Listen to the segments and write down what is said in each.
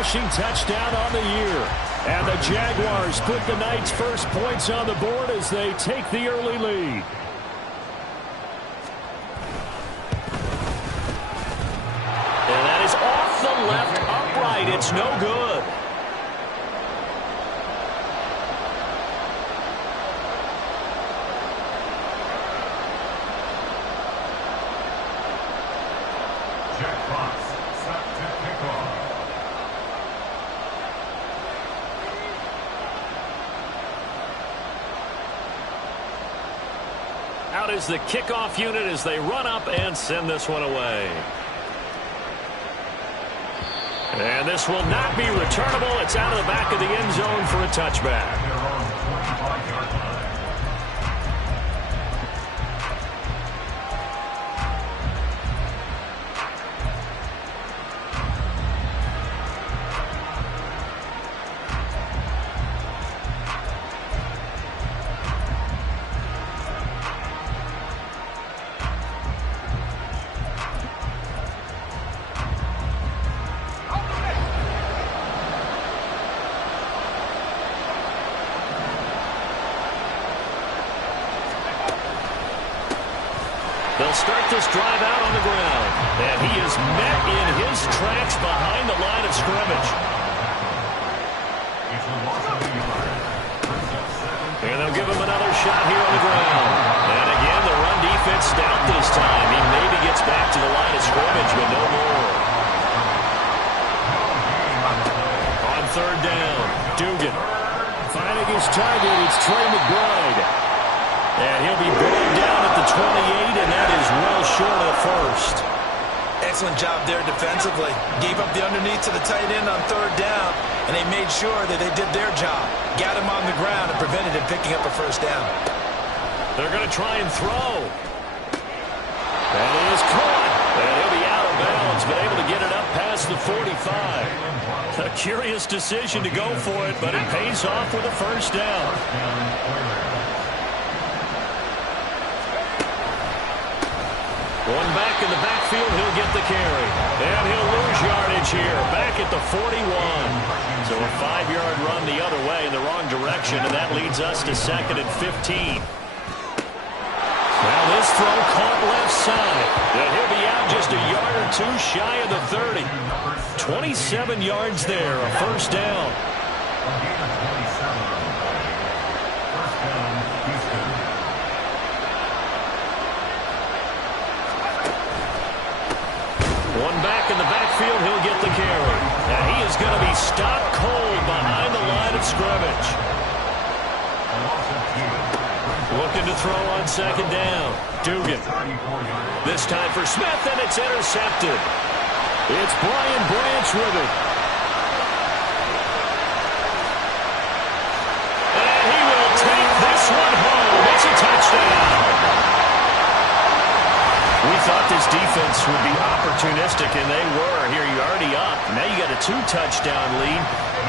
rushing touchdown on the year. And the Jaguars put the Knights' first points on the board as they take the early lead. And that is off the left upright. It's no good. Out is the kickoff unit as they run up and send this one away. And this will not be returnable. It's out of the back of the end zone for a touchback. They'll start this drive out on the ground. And he is met in his tracks behind the line of scrimmage. And they'll give him another shot here on the ground. And again, the run defense stout this time. He maybe gets back to the line of scrimmage, but no more. On third down, Dugan. Finding his target, it's Trey McBride. And he'll be brought down at the 28, and that is well short of the first. Excellent job there defensively. Gave up the underneath to the tight end on third down, and they made sure that they did their job. Got him on the ground and prevented him picking up a first down. They're going to try and throw. That is caught. And he'll be out of bounds, but able to get it up past the 45. A curious decision to go for it, but it pays off with a first down. One back in the backfield, he'll get the carry. And he'll lose yardage here, back at the 41. So a 5-yard run the other way in the wrong direction, and that leads us to 2nd and 15. Now this throw caught left side. And he'll be out just a yard or two shy of the 30. 27 yards there, a first down. One back in the backfield, he'll get the carry. And he is going to be stopped cold behind the line of scrimmage. Looking to throw on second down. Dugan. This time for Smith, and it's intercepted. It's Brian Branch with it. And he will take this one home. It's a touchdown. We thought this defense would be opportunistic, and they were. Here, you're already up. Now you got a 2-touchdown lead.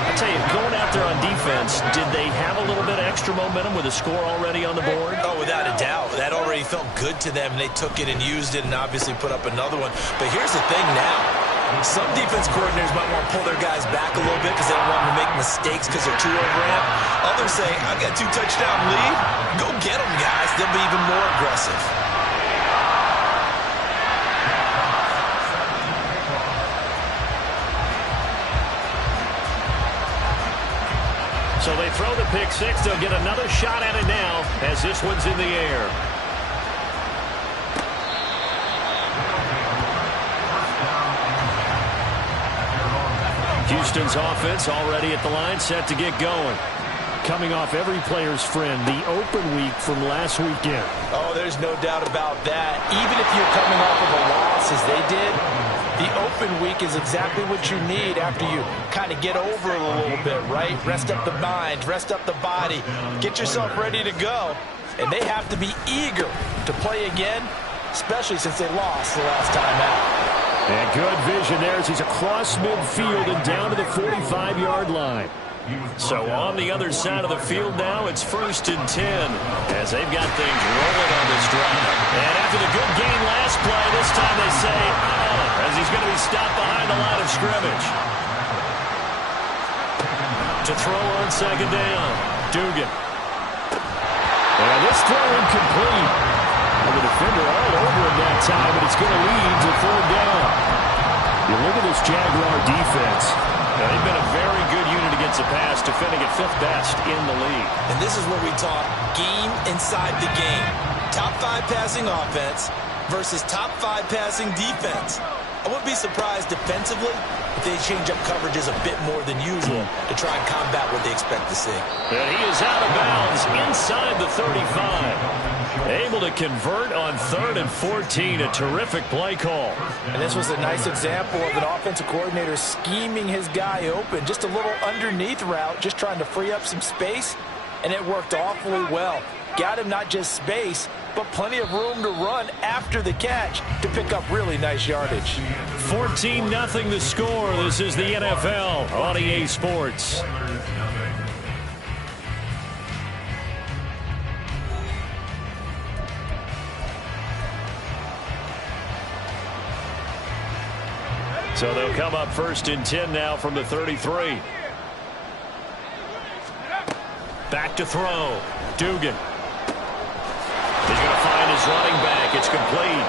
I tell you, going out there on defense, did they have a little bit of extra momentum with a score already on the board? Oh, without a doubt. That already felt good to them, and they took it and used it and obviously put up another one. But here's the thing now. Some defense coordinators might want to pull their guys back a little bit because they don't want them to make mistakes because they're too overamped. Others say, I've got a 2-touchdown lead. Go get them, guys. They'll be even more aggressive. So they throw the pick six. They'll get another shot at it now as this one's in the air. Houston's offense already at the line, set to get going. Coming off every player's friend, the open week from last weekend. Oh, there's no doubt about that. Even if you're coming off of a loss as they did, the open week is exactly what you need after you kind of get over it a little bit, right? Rest up the mind, rest up the body, get yourself ready to go. And they have to be eager to play again, especially since they lost the last time out. And good vision there as he's across midfield and down to the 45-yard line. So on the other side of the field now, it's 1st and 10 as they've got things rolling on this drive. And after the good gain last play, this time they say, as he's going to be stopped behind the line of scrimmage. To throw on second down. Dugan. And this throw incomplete. And the defender all over him that time, but it's going to lead to third down. You look at this Jaguar defense. They've been a very good unit against the pass, defending at 5th best in the league. And this is where we talk game inside the game. Top 5 passing offense versus top 5 passing defense. I wouldn't be surprised defensively if they change up coverages a bit more than usual to try and combat what they expect to see. And he is out of bounds inside the 35. Able to convert on 3rd and 14. A terrific play call. And this was a nice example of an offensive coordinator scheming his guy open. Just a little underneath route, just trying to free up some space. And it worked awfully well. Got him not just space, but plenty of room to run after the catch to pick up really nice yardage. 14-0 the score. This is the NFL on EA Sports. So they'll come up 1st and 10 now from the 33. Back to throw. Dugan. He's going to find his running back. It's complete.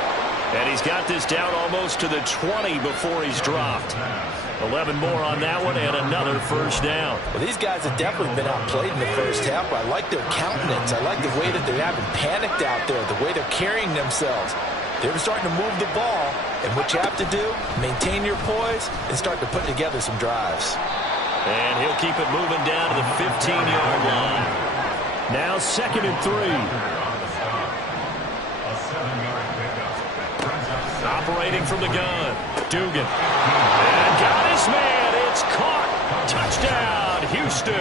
And he's got this down almost to the 20 before he's dropped. 11 more on that one and another first down. Well, these guys have definitely been outplayed in the first half. I like their countenance. I like the way that they haven't panicked out there, the way they're carrying themselves. They're starting to move the ball, and what you have to do, maintain your poise and start to put together some drives. And he'll keep it moving down to the 15-yard line. Now 2nd and 3. Operating from the gun. Dugan. And got his man. It's caught. Touchdown, Houston.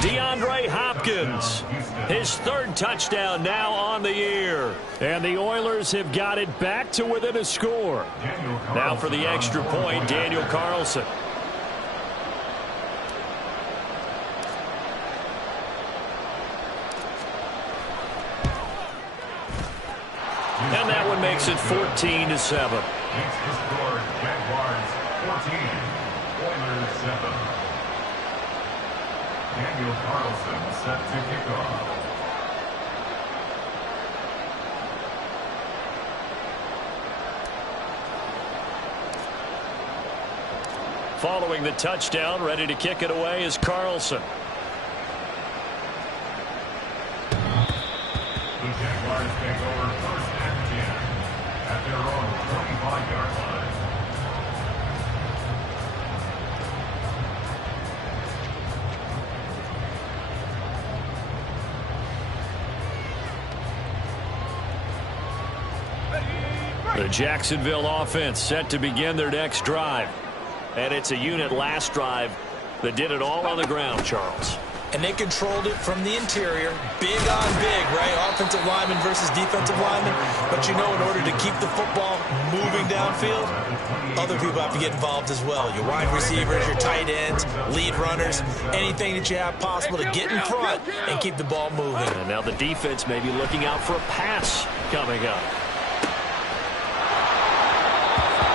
DeAndre Hopkins. His 3rd touchdown now on the year. And the Oilers have got it back to within a score. Now for the extra point, Daniel Carlson. And that one makes it 14-7. Makes the score Jaguars 14, Oilers 7. Daniel Carlson set to kick off. Following the touchdown, ready to kick it away is Carlson. The Jaguars take over 1st and 10 at their own 25-yard line. The Jacksonville offense set to begin their next drive. And it's a unit last drive that did it all on the ground, Charles. And they controlled it from the interior, big on big, right? Offensive lineman versus defensive lineman. But you know, in order to keep the football moving downfield, other people have to get involved as well. Your wide receivers, your tight ends, lead runners, anything that you have possible to get in front and keep the ball moving. And now the defense may be looking out for a pass coming up.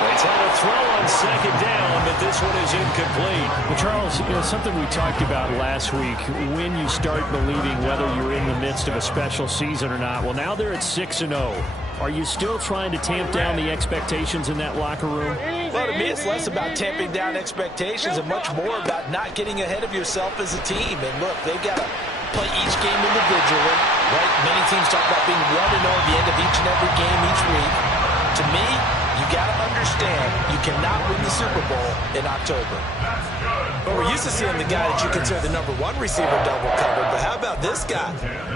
They try to throw on second down, but this one is incomplete. Well, Charles, something we talked about last week, when you start believing whether you're in the midst of a special season or not. Well, now they're at 6-0. Are you still trying to tamp down the expectations in that locker room? Well, to me, it's less about tamping down expectations and much more about not getting ahead of yourself as a team. And look, they've got to play each game individually, right? Many teams talk about being 1-0 at the end of each and every game each week. To me, you got to understand you cannot win the Super Bowl in October. Well, we're used to seeing the guy that you consider the #1 receiver double covered, but how about this guy?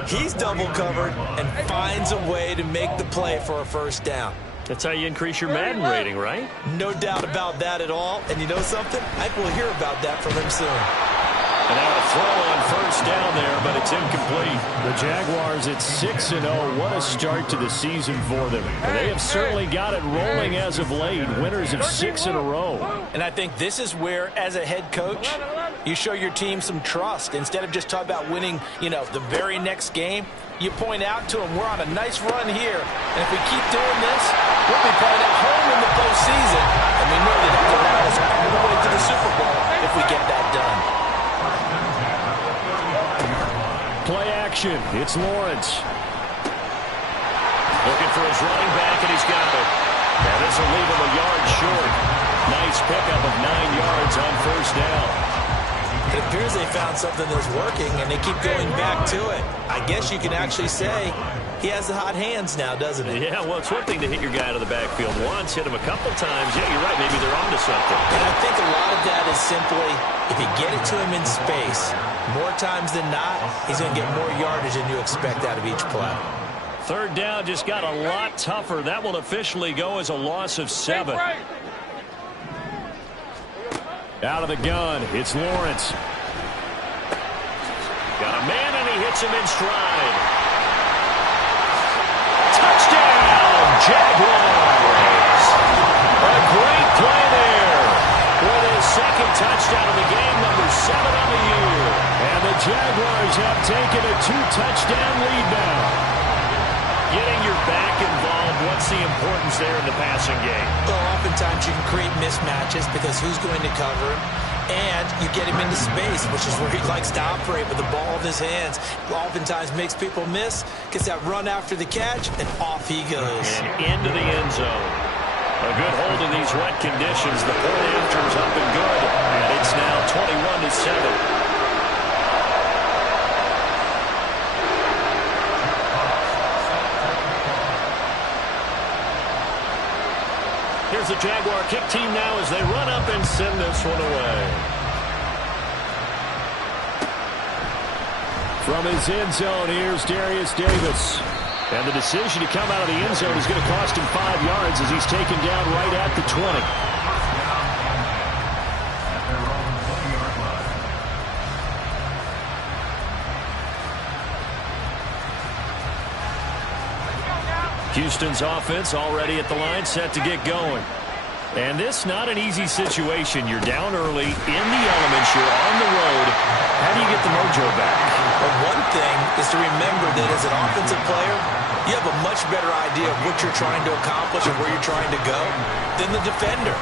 He's double covered and finds a way to make the play for a first down. That's how you increase your Madden rating, right? No doubt about that at all. And you know something? I think we'll hear about that from him soon. And now a throw on first down there, but it's incomplete. The Jaguars at 6-0. What a start to the season for them. They have certainly got it rolling as of late. Winners of 6 in a row. And I think this is where, as a head coach, you show your team some trust. Instead of just talking about winning, the very next game, you point out to them, we're on a nice run here. And if we keep doing this, we'll be playing at home in the postseason. And we know that that can allow us all the way to the Super Bowl if we get that done. action. It's Lawrence. Looking for his running back, and he's got it. And this will leave him a yard short. Nice pickup of 9 yards on first down. It appears they found something that's working, and they keep going back to it. I guess you can actually say he has the hot hands now, doesn't he? Yeah, well, it's one thing to hit your guy out of the backfield once, hit him a couple times. Yeah, you're right. Maybe they're onto something. And I think a lot of that is simply if you get it to him in space, more times than not, he's going to get more yardage than you expect out of each play. Third down just got a lot tougher. That will officially go as a loss of 7. Out of the gun, it's Lawrence. Got a man, and he hits him in stride. Touchdown, Jaguars! A great play there. With his second touchdown of the game, number 7 on the year. And the Jaguars have taken a 2-touchdown lead now. Getting your back involved, what's the importance there in the passing game? Well, oftentimes you can create mismatches because who's going to cover him? And you get him into space, which is where he likes to operate with the ball in his hands. Oftentimes makes people miss, gets that run after the catch, and off he goes. And into the end zone. A good hold in these wet conditions. The point after is up and good. And it's now 21-7. Here's the Jaguar kick team now as they run up and send this one away. From his end zone, here's Darius Davis. And the decision to come out of the end zone is going to cost him 5 yards as he's taken down right at the 20. Houston's offense already at the line, set to get going. And this not an easy situation. You're down early, in the elements, you're on the road. How do you get the mojo back? Well, one thing is to remember that as an offensive player, you have a much better idea of what you're trying to accomplish and where you're trying to go than the defender.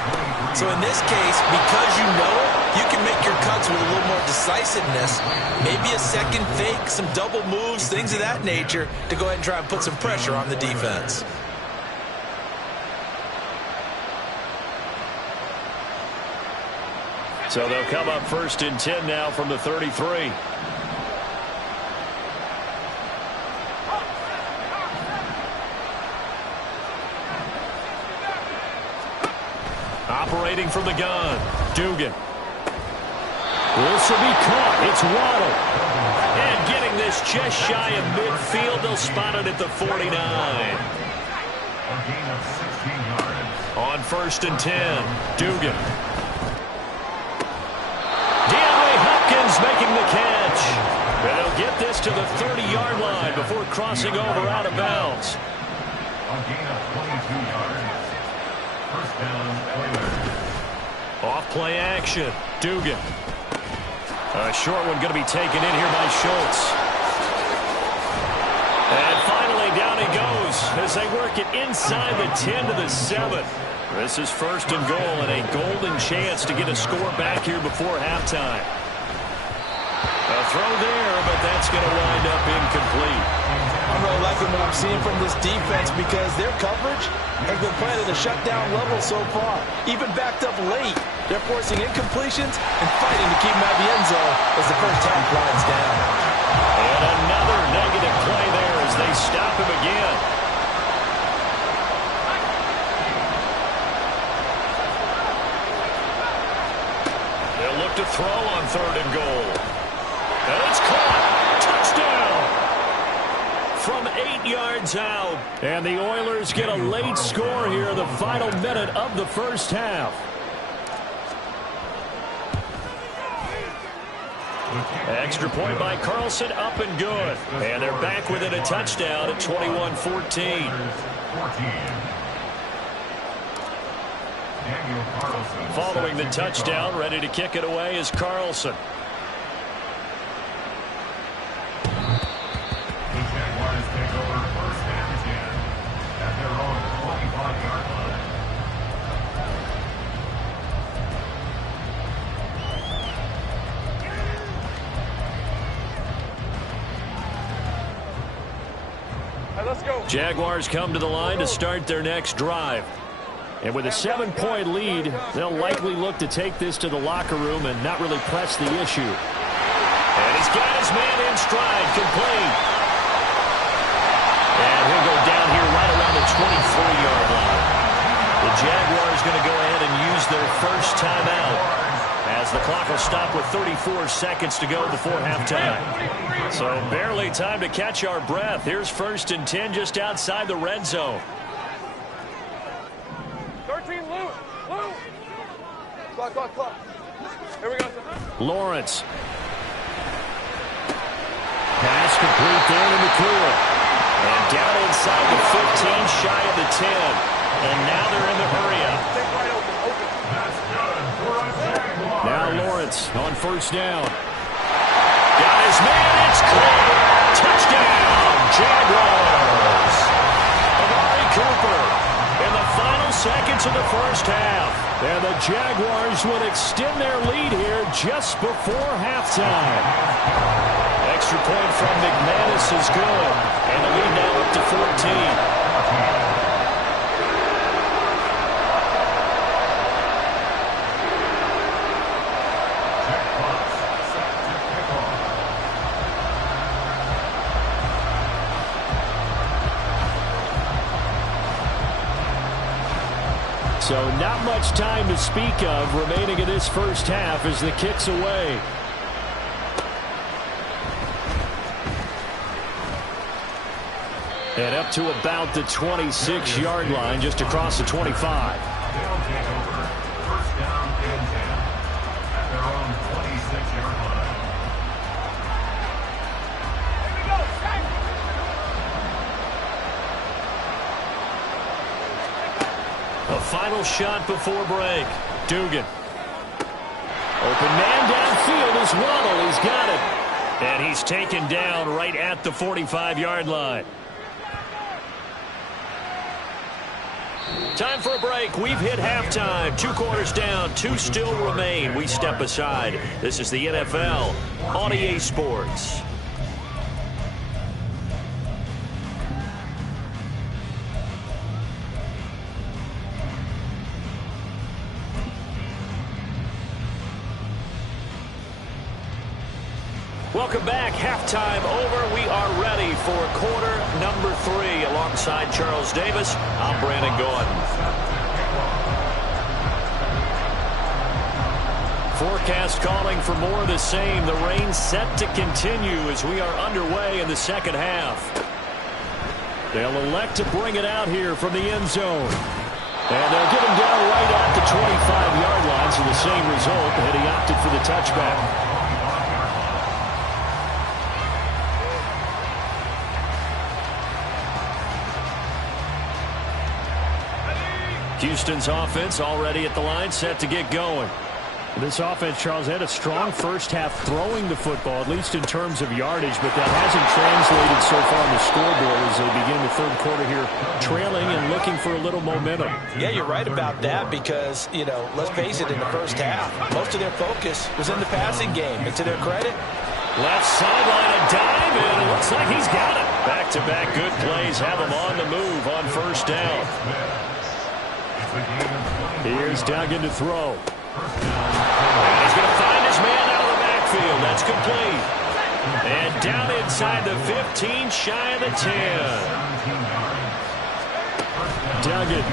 So in this case, because you know it, you can make your cuts with a little more decisiveness, maybe a second fake, some double moves, things of that nature, to go ahead and try and put some pressure on the defense. So they'll come up 1st and 10 now from the 33. Operating from the gun, Dugan. This will be caught. It's Waddle. And getting this just shy of midfield. They'll spot it at the 49. On 1st and 10, Dugan. DeAndre Hopkins making the catch. And they'll get this to the 30-yard line before crossing over out of bounds. A gain of 22 yards. First down, Oilers. Off play action, Dugan. A short one going to be taken in here by Schultz. And finally down he goes as they work it inside the 10 to the 7. This is 1st and goal and a golden chance to get a score back here before halftime. A throw there, but that's going to wind up incomplete. I'm really liking what I'm seeing from this defense because their coverage has been playing at a shutdown level so far. Even backed up late, they're forcing incompletions and fighting to keep them out of the end zone as the first half winds down. And another negative play there as they stop him again. They'll look to throw on 3rd and goal. And it's caught. Touchdown. From 8 yards out. And the Oilers get a late score here, the final minute of the first half. Extra point by Carlson, up and good. And they're back within a touchdown at 21-14. Following the touchdown, ready to kick it away is Carlson. The Jaguars take over 1st and 10 at their own 25-yard line. Jaguars come to the line to start their next drive. And with a 7-point lead, they'll likely look to take this to the locker room and not really press the issue. And he's got his man in stride, complete. And he'll go down here right around the 23-yard line. The Jaguars going to go ahead and use their first timeout, as the clock will stop with 34 seconds to go before halftime. So barely time to catch our breath. Here's 1st and 10 just outside the red zone. 13, Lou. Clock. Here we go. Lawrence. Pass complete there to McCool. And down inside the 15, shy of the 10. And now they're in the hurry-up. Now Lawrence on 1st down. Got his man, it's clear. Touchdown, Jaguars. Amari Cooper in the final seconds of the first half. And the Jaguars would extend their lead here just before halftime. Extra point from McManus is good. And the lead now up to 14. So not much time to speak of remaining in this first half as the kick's away. And up to about the 26-yard line, just across the 25. First down and 10 at their own 26-yard line. A final shot before break. Dugan. Open man downfield is Waddle. He's got it. And he's taken down right at the 45-yard line. Time for a break. We've hit halftime. 2 quarters down. 2 still remain. We step aside. This is the NFL on EA Sports. Welcome back. Halftime over. We are ready for quarter number 3. Alongside Charles Davis, I'm Brandon Gordon. Forecast calling for more of the same. The rain set to continue as we are underway in the second half. They'll elect to bring it out here from the end zone. And they'll get him down right at the 25-yard line, so the same result, and he opted for the touchback. Houston's offense already at the line, set to get going. This offense, Charles, had a strong first half throwing the football, at least in terms of yardage, but that hasn't translated so far on the scoreboard as they begin the third quarter here, trailing and looking for a little momentum. Yeah, you're right about that because, you know, let's face it, in the first half, most of their focus was in the passing game. And to their credit, left sideline, a dive, and it looks like he's got it. Back-to-back good plays have him on the move on first down. Here's Duggan to throw. And he's going to find his man out of the backfield. That's complete. And down inside the 15, shy of the 10. Duggan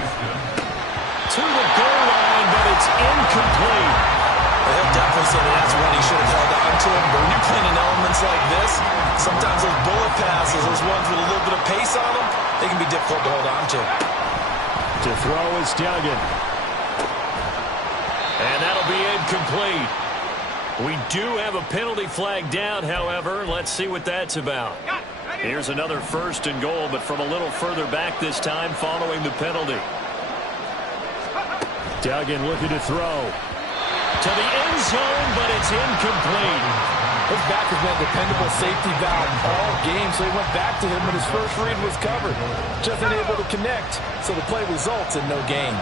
to the goal line, but it's incomplete. well, he'll definitely say that's when he should have held on to him. But when you're playing in elements like this, sometimes those bullet passes, those ones with a little bit of pace on them, they can be difficult to hold on to. To throw is Duggan. And that'll be incomplete. We do have a penalty flag down, however. Let's see what that's about. Here's another 1st and goal, but from a little further back this time following the penalty. Duggan looking to throw. To the end zone, but it's incomplete. His back has been a dependable safety valve all game, so he went back to him when his first read was covered. Just unable to connect, so the play results in no gain.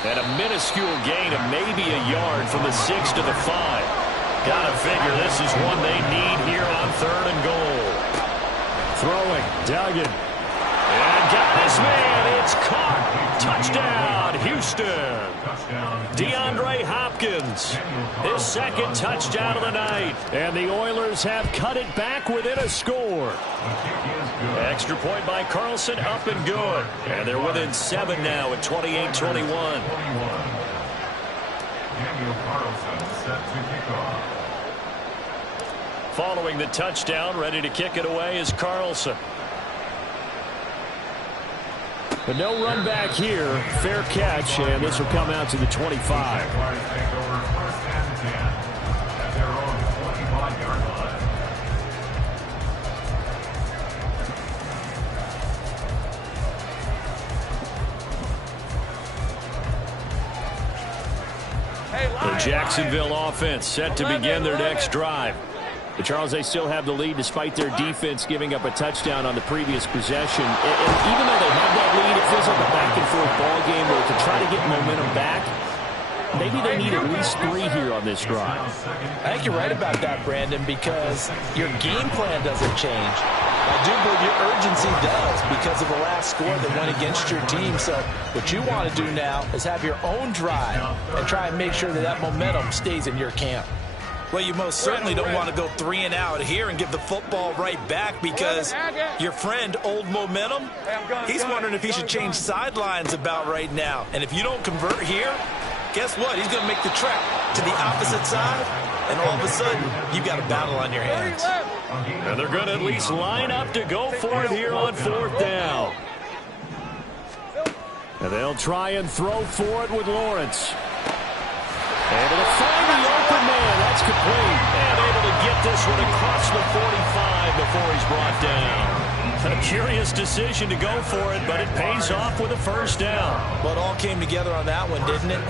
And a minuscule gain of maybe a yard from the 6 to the 5. Gotta figure this is one they need here on 3rd and goal. Throwing, Duggan. And got his man. It's caught. Touchdown, Houston. DeAndre Hopkins, his 2nd touchdown of the night. And the Oilers have cut it back within a score. Extra point by Carlson, up and good. And they're within 7 now at 28-21. Following the touchdown, ready to kick it away is Carlson. But no run back here. Fair catch, and this will come out to the 25. The Jacksonville offense set to begin their next drive. But Charles, they still have the lead despite their defense giving up a touchdown on the previous possession. And even though they have that lead, it feels like a back-and-forth ball game where to try to get momentum back, maybe they need at least 3 here on this drive. I think you're right about that, Brandon, because your game plan doesn't change. I do believe your urgency does because of the last score that went against your team. So what you want to do now is have your own drive and try and make sure that that momentum stays in your camp. Well, you most certainly don't want to go 3 and out here and give the football right back because your friend, Old Momentum, he's wondering if he should change sidelines about right now. And if you don't convert here, guess what? He's going to make the trek to the opposite side, and all of a sudden, you've got a battle on your hands. And they're going to at least line up to go for it here on 4th down. And they'll try and throw for it with Lawrence. Able to find the open man. That's complete. And able to get this one across the 45 before he's brought down. A curious decision to go for it, but it pays off with a 1st down. Well, it all came together on that one, didn't it?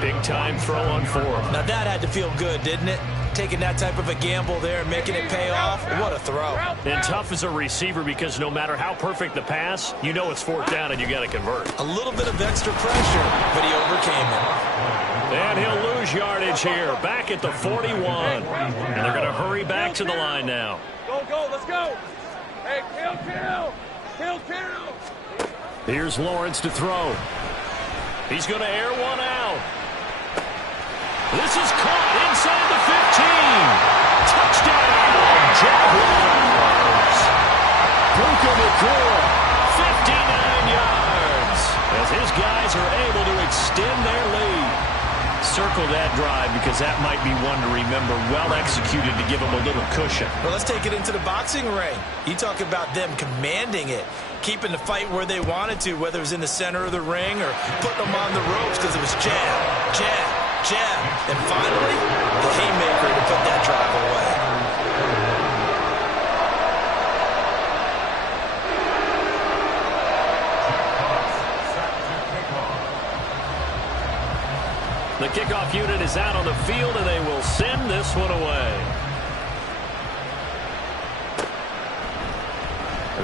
Big-time throw on 4th. Now, that had to feel good, didn't it? Taking that type of a gamble there and making it pay off. What a throw. And tough as a receiver because no matter how perfect the pass, you know it's 4th down and you got to convert. A little bit of extra pressure, but he overcame it. And he'll lose yardage here, back at the 41. And they're going to hurry back to the line now. Go, let's go. Hey, kill. Here's Lawrence to throw. He's going to air one out. This is caught inside the 15. Touchdown, Jaguars. Puka Nacua, 59 yards. As his guys are able to extend their lead. Circle that drive because that might be one to remember. Well executed to give them a little cushion. Well, let's take it into the boxing ring. You talk about them commanding it, keeping the fight where they wanted to, whether it was in the center of the ring or putting them on the ropes because it was jab, jab, jab. And finally, the haymaker to put that drive away. The kickoff unit is out on the field, and they will send this one away.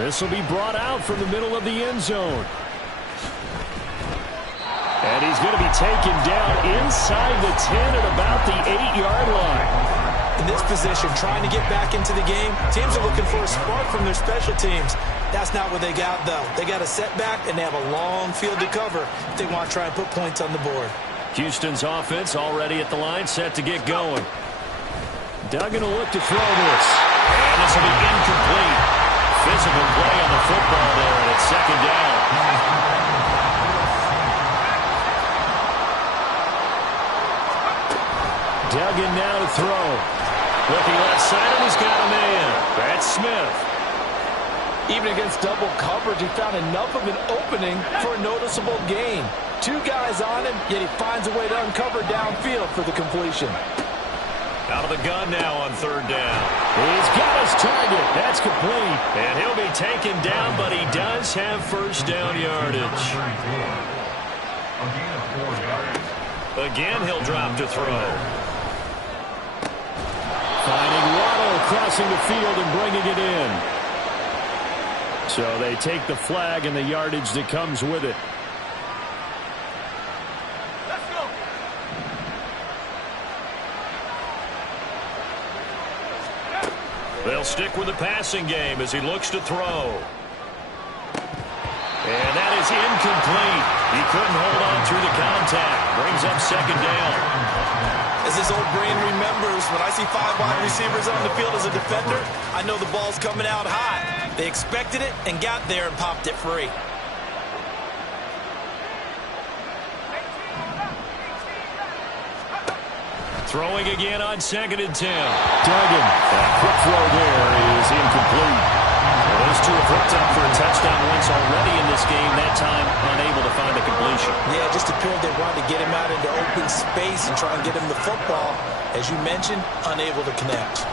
This will be brought out from the middle of the end zone. And he's going to be taken down inside the 10 at about the 8-yard line. In this position, trying to get back into the game, teams are looking for a spark from their special teams. That's not what they got, though. They got a setback, and they have a long field to cover if they want to try and put points on the board. Houston's offense already at the line, set to get going. Duggan will look to throw this. And this will be incomplete. Physical play on the football there, and it's 2nd down. Duggan now to throw. Looking left side, and he's got a man. That's Smith. Even against double coverage, he found enough of an opening for a noticeable gain. 2 guys on him, yet he finds a way to uncover downfield for the completion. Out of the gun now on 3rd down. He's got his target. That's complete. And he'll be taken down, but he does have 1st down yardage. Again, he'll drop to throw. Finding Waddle crossing the field and bringing it in. So they take the flag and the yardage that comes with it. They'll stick with the passing game as he looks to throw. And that is incomplete. He couldn't hold on through the contact. Brings up second down. As his old brain remembers, when I see 5 wide receivers on the field as a defender, I know the ball's coming out high. They expected it and got there and popped it free. Throwing again on 2nd and 10. Duggan. That quick throw there is incomplete. Well, those two have hooked up for a touchdown once already in this game, that time unable to find a completion. Yeah, just appeared they wanted to get him out into open space and try and get him the football. As you mentioned, unable to connect.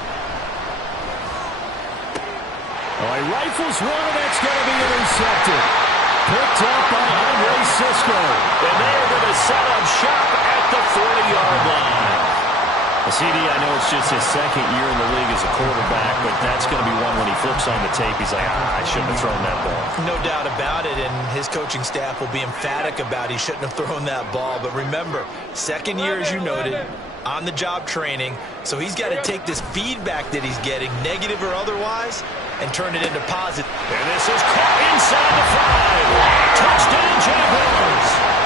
Oh, he rifles one, and that's going to be intercepted. Picked up by Andre Cisco. And they're going to set up shop at the 40-yard line. CD, I know it's just his second year in the league as a quarterback, but that's going to be one when he flips on the tape. He's like, I shouldn't have thrown that ball. No doubt about it, and his coaching staff will be emphatic about he shouldn't have thrown that ball. But remember, second year, as you noted, on-the-job training, so he's got to take this feedback that he's getting, negative or otherwise, and turn it into positive. And this is caught inside the 5. Touchdown, Jaguars.